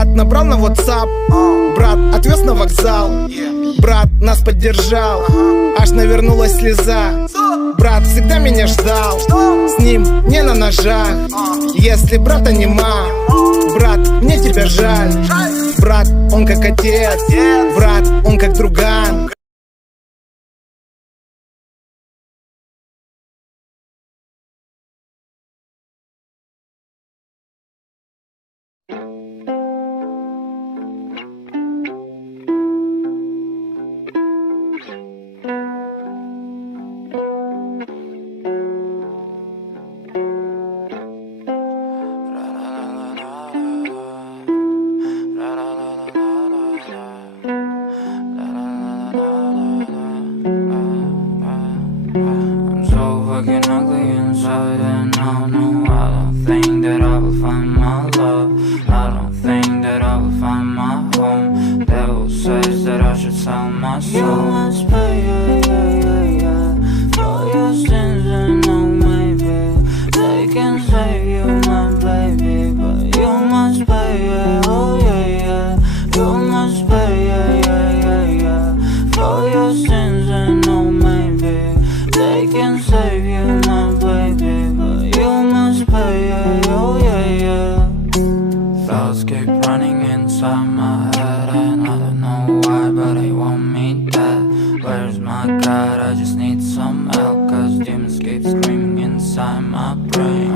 Брат набрал на WhatsApp, брат отвез на вокзал, брат нас поддержал, аж навернулась слеза. Брат всегда меня ждал, с ним не на ножах. Если брата нема, брат, мне тебя жаль. Брат, он как отец, брат, он как друган. I'm so fucking ugly inside, and I know I don't think that I will find my love. I don't think that I will find my home. Devil says that I should sell my soul. You must pay, for your sins, and no, maybe they can save you, my baby, but you must pay, oh yeah. You must pay, for your sins, and no, maybe they can save you, my baby, but you must pay, oh yeah. Thoughts keep running inside my head, and I don't know why, but they want me dead. Where's my God? I just need some help, cause demons keep screaming inside my brain.